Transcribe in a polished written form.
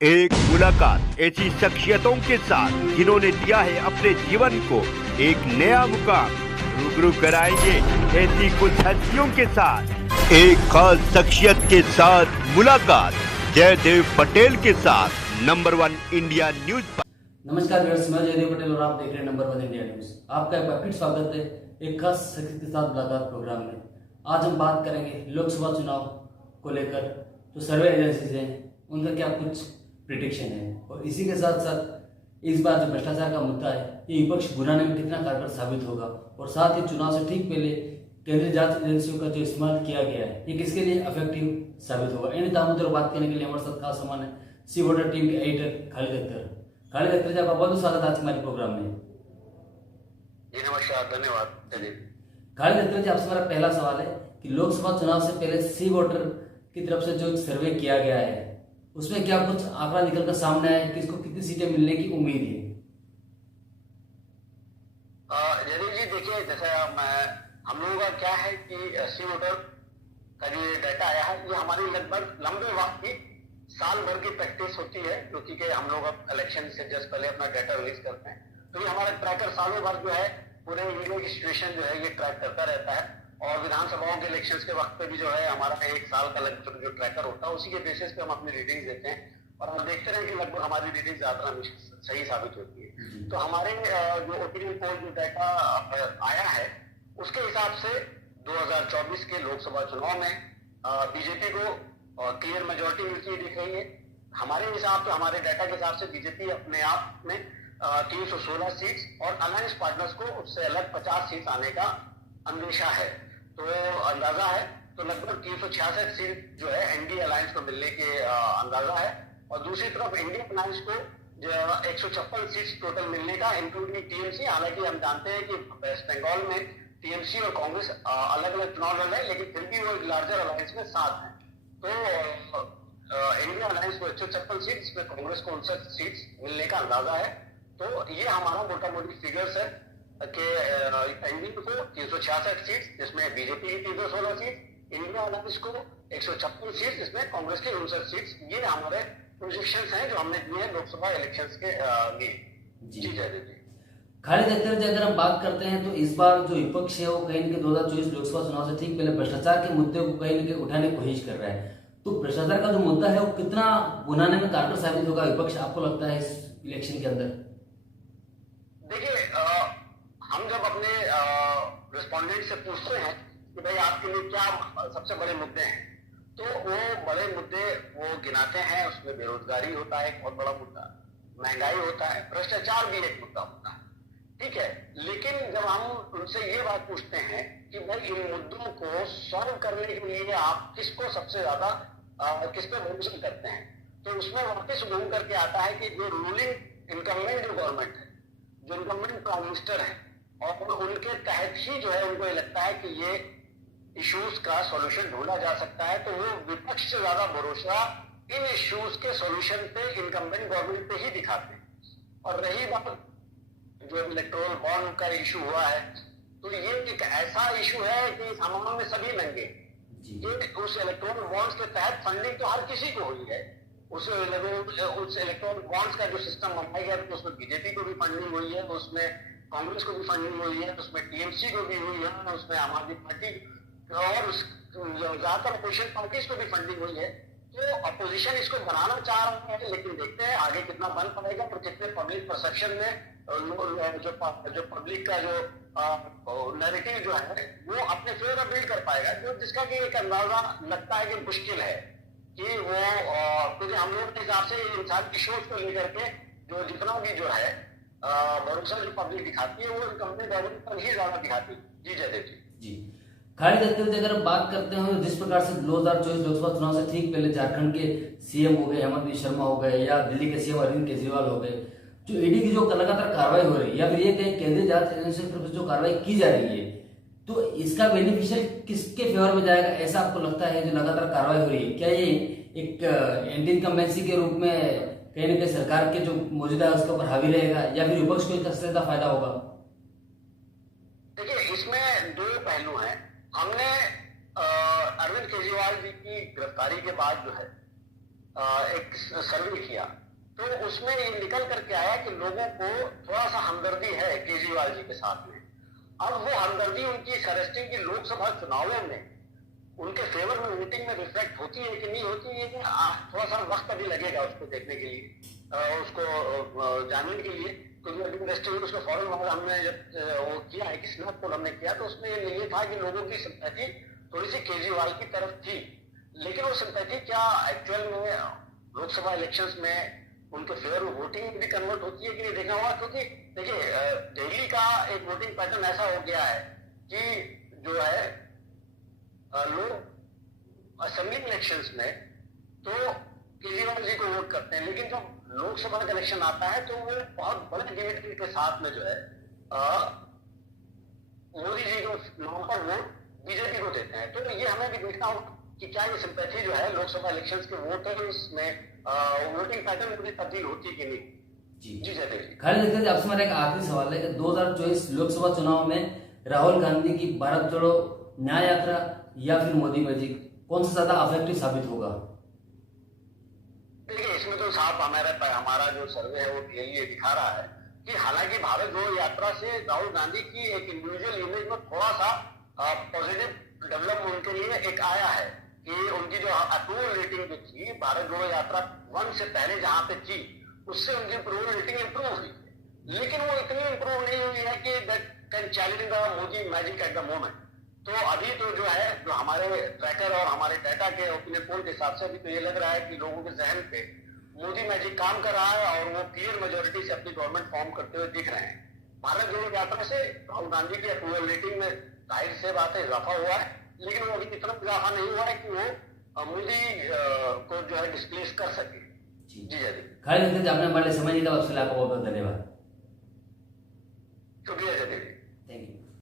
एक मुलाकात ऐसी शख्सियतों के साथ जिन्होंने दिया है अपने जीवन को एक नया मुकाम। रूबरू कराएंगे ऐसी कुछ हस्तियों के साथ एक खास शख्सियत के साथ मुलाकात जयदेव पटेल के साथ नंबर 1 इंडिया न्यूज पर। नमस्कार व्यूअर्स, मैं जयदेव पटेल और आप देख रहे हैं नंबर 1 इंडिया न्यूज। आपका एक बार फिर स्वागत है एक खास शख्सियत के साथ मुलाकात प्रोग्राम में। आज हम बात करेंगे लोकसभा चुनाव को लेकर जो सर्वे एजेंसीज हैं उनका क्या कुछ प्रिडिक्शन है, और इसी के साथ साथ इस बार जो भ्रष्टाचार का मुद्दा है ये विपक्ष बुलाने में कितना कारगर साबित होगा, और साथ ही चुनाव से ठीक पहले केंद्रीय जांच एजेंसियों का जो इस्तेमाल किया गया है ये किसके लिए इफेक्टिव साबित होगा। इन तमाम मुद्दों पर बात करने के लिए हमारे साथ खास सामान है सी वोटर टीम के एडिटर खालिद अख्तर जी, आपका बहुत स्वागत आज हमारे प्रोग्राम में। जी नमस्कार, धन्यवाद। खालिद अख्तर जी, आपसे हमारा पहला सवाल है कि लोकसभा चुनाव से पहले सी वोटर की तरफ से जो सर्वे किया गया है उसमें क्या कुछ आंकड़ा निकल कर सामने आया है कि इसको कितनी सीटें मिलने की उम्मीद है? जयदेव जी, देखिए जैसा हम लोगों का क्या है कि सी वोटर का जो डाटा आया है ये हमारी लगभग लंबे वक्त की साल भर की प्रैक्टिस होती है, क्योंकि हम लोग अब इलेक्शन से जस्ट पहले अपना डाटा रिलीज करते हैं। तो ये हमारा ट्रैकर सालों भर जो है पूरे इंडिया की सिचुएशन जो है ये ट्रैक करता रहता है, और विधानसभाओं के इलेक्शंस के वक्त पे भी जो है हमारा एक साल का लगभग जो ट्रैकर होता है उसी के बेसिस पे हम अपनी रीडिंग देते हैं, और हम देखते रहे कि लगभग हमारी रीडिंग ज्यादा सही साबित होती है। तो हमारे जो ओपिनियन पोल जो डाटा आया है उसके हिसाब से 2024 के लोकसभा चुनाव में बीजेपी को क्लियर मेजोरिटी मिलती दिख रही है। हमारे हिसाब से, हमारे डाटा के हिसाब से बीजेपी अपने आप में 316 सीट्स और अलायंस पार्टनर्स को उससे अलग 50 सीट आने का अंदेशा है। तो अंदाजा है तो लगभग 366 सीट जो है एनडीए अलायंस को मिलने के अंदाजा है, और दूसरी तरफ इंडियन अलायंस को 156 सीट्स टोटल मिलने का, इंक्लूडिंग टीएमसी। हालांकि हम जानते हैं कि वेस्ट बंगाल में टीएमसी और कांग्रेस अलग अलग चुनाव लड़ रहे हैं, लेकिन फिर भी वो लार्जर अलायंस में साथ है। तो इंडियन अलायंस को 156 सीट, इसमें कांग्रेस को 59 सीट्स मिलने का अंदाजा है। तो ये हमारा मोटा मोटी फिगर्स है कि एनडीए को 366 सीट जिसमें बीजेपी की 316 सीट, इंडिया अलायंस को 156 सीट जिसमें कांग्रेस की 59 सीट। ये हमारे प्रोजेक्शंस हैं जो हमने दिए हैं लोकसभा इलेक्शंस के लिए। जी जयदेव जी। खालिद अख्तर जी, अगर हम बात करते हैं तो इस बार जो विपक्ष है वो कहीं न कहीं 2024 लोकसभा चुनाव से ठीक पहले भ्रष्टाचार के मुद्दे को कहीं न कहीं उठाने की कोशिश कर रहा है। तो भ्रष्टाचार का जो मुद्दा है वो कितना बुनाने में कारगर साबित होगा विपक्ष, आपको लगता है इस इलेक्शन के अंदर? देखिए, हम जब अपने रिस्पोंडेंट से पूछते हैं कि भाई आपके लिए क्या सबसे बड़े मुद्दे हैं, तो वो बड़े मुद्दे वो गिनाते हैं। उसमें बेरोजगारी होता है एक बहुत बड़ा मुद्दा, महंगाई होता है, भ्रष्टाचार भी एक मुद्दा होता है, ठीक है। लेकिन जब हम उनसे ये बात पूछते हैं कि भाई इन मुद्दों को सॉल्व करने के लिए आप किसको सबसे ज्यादा किस पे भरोसा करते हैं, तो उसमें वापस घूम करके आता है कि जो रूलिंग इनकम्बेंट जो गवर्नमेंट है, जो इनकम्बेंट प्राइम मिनिस्टर है, और उनके तहत ही जो है उनको ये लगता है कि ये इश्यूज का सॉल्यूशन ढूंढा जा सकता है। तो वो विपक्ष से ज्यादा भरोसा इन इश्यूज के सॉल्यूशन पे इनकम्बेंट गवर्नमेंट पे ही दिखाते हैं। और रही बात जो इलेक्टोरल बॉन्ड का इशू हुआ है, तो ये एक ऐसा इशू है कि सामान्य में सभी महंगे, ये उस इलेक्टोरल बॉन्ड्स के तहत फंडिंग तो हर किसी को हुई है। उस इलेक्टोरल बॉन्ड्स का जो सिस्टम बनाया गया तो उसमें बीजेपी को भी फंडिंग हुई है, उसमें कांग्रेस को भी फंडिंग हुई है, उसमें टीएमसी को भी हुई है, उसमें आम आदमी पार्टी और ज्यादातर अपोजिशन पार्टीज को भी फंडिंग हुई है। तो अपोजिशन इसको बनाना चाह रहा है, लेकिन देखते हैं आगे कितना बन पाएगा और कितने पब्लिक परसेप्शन में जो पब्लिक का जो नैरेटिव जो है वो अपने फेवर बिल्ड कर पाएगा, जो जिसका कि एक अंदाजा लगता है कि मुश्किल है कि वो क्योंकि हम लोग के हिसाब से इंसान की सोच को लेकर के जो जितना भी जो है भरोसा जो पब्लिक दिखाती है वो कंपनी गवर्नमेंट पर ही ज्यादा दिखाती है। जी जयदेव जी। जी खालिद अख्तर जी, अगर हम बात करते हैं जिस प्रकार से 2024 लोकसभा चुनाव से ठीक पहले झारखंड के सीएम हो गए हेमंत बिस्वा शर्मा हो गए, या दिल्ली के सीएम अरविंद केजरीवाल हो गए, जो ईडी की जो लगातार कार्रवाई हो रही है, या फिर ये कहीं केंद्रीय जांच एजेंसी की तरफ से जो कार्रवाई की जा रही है, तो इसका बेनिफिशियल किसके फेवर में जाएगा, ऐसा आपको लगता है? जो लगातार कार्रवाई हो रही है, क्या ये एक एंटी इनकम्बेंसी के रूप में कहीं न कहीं सरकार के जो मौजूदा है उसके ऊपर हावी रहेगा, या फिर विपक्ष को इसका सबसे ज्यादा फायदा होगा? देखिए, इसमें दो पहलू हैं। हमने अरविंद केजरीवाल जी की गिरफ्तारी के बाद जो है एक सर्वे किया, तो उसमें ये निकल करके आया कि लोगों को थोड़ा सा हमदर्दी है केजरीवाल जी के साथ में। अब वो हमदर्दी उनकी इस अरेस्टिंग की लोकसभा चुनावों में उनके फेवर में वोटिंग में रिफ्लेक्ट होती है कि नहीं होती है, थोड़ा सा वक्त अभी लगेगा उसको देखने के लिए, उसको जानने के लिए, क्योंकि अभी इन्वेस्टिगेट उसको फॉरन हमने जब वो किया है कि स्नैप पोल हमने किया, तो उसमें ये था कि लोगों की सिंपैथी थोड़ी सी केजरीवाल की तरफ थी, लेकिन वो सिंपैथी क्या एक्चुअल में लोकसभा इलेक्शंस में उनके फेवर में वोटिंग भी कन्वर्ट होती है कि नहीं देखना होगा। क्योंकि देखिए दिल्ली का एक वोटिंग पैटर्न ऐसा हो गया है कि जो है लोग असेंबली इलेक्शंस में तो केजरीवाल जी को वोट करते हैं, लेकिन जब लोकसभा का इलेक्शन आता है तो वो बहुत बड़े गिनती के साथ में जो है मोदी जी को नाम पर वोट बीजेपी को देते हैं। तो ये हमें भी देखना होगा कि क्या ये सिंपैथी जो है लोकसभा इलेक्शंस के वोटर्स में वोटिंग पैटर्न में तब्दील होती है कि नहीं। जी जयदेव जी, खाली देखते आपसे हमारा एक आखिरी सवाल है कि 2024 लोकसभा चुनाव में राहुल गांधी की भारत जोड़ो न्याय यात्रा या फिर मोदी मैजिक, कौन सा ज्यादा अफेक्टिव साबित होगा? देखिए इसमें तो साफ हमारा जो सर्वे है वो क्लियरली दिखा रहा है कि हालांकि भारत जोड़ो यात्रा से राहुल गांधी की एक इंडिविजुअल इमेज में थोड़ा सा पॉजिटिव डेवलपमेंट उनके लिए एक आया है कि उनकी जो अप्रूवल रेटिंग जो थी भारत जोड़ो यात्रा 1 से पहले जहां पे थी उससे उनकी अप्रूवल रेटिंग इंप्रूव हुई, लेकिन वो इतनी इंप्रूव नहीं हुई है कि that can challenge the Modi magic at the moment. तो अभी तो जो है जो हमारे ट्रैकर और हमारे डाटा के ओपिनियन पोल के हिसाब से अभी तो ये लग रहा है कि लोगों के जहन पे मोदी मैजिक काम कर रहा है और वो क्लियर मेजोरिटी से अपनी गवर्नमेंट फॉर्म करते हुए दिख रहे हैं। भारत जोड़ो यात्रा से राहुल गांधी की अप्रूवल रेटिंग में जाहिर से बात है इजाफा हुआ है, लेकिन वो अभी इतना इजाफा नहीं हुआ है कि वो मोदी को जो है डिस्प्लेस कर सके। जी जयदीप, खाली देखते आपने हमारे समय दिया, आपसे आपका बहुत बहुत धन्यवाद। शुक्रिया जयदीप। Thank you.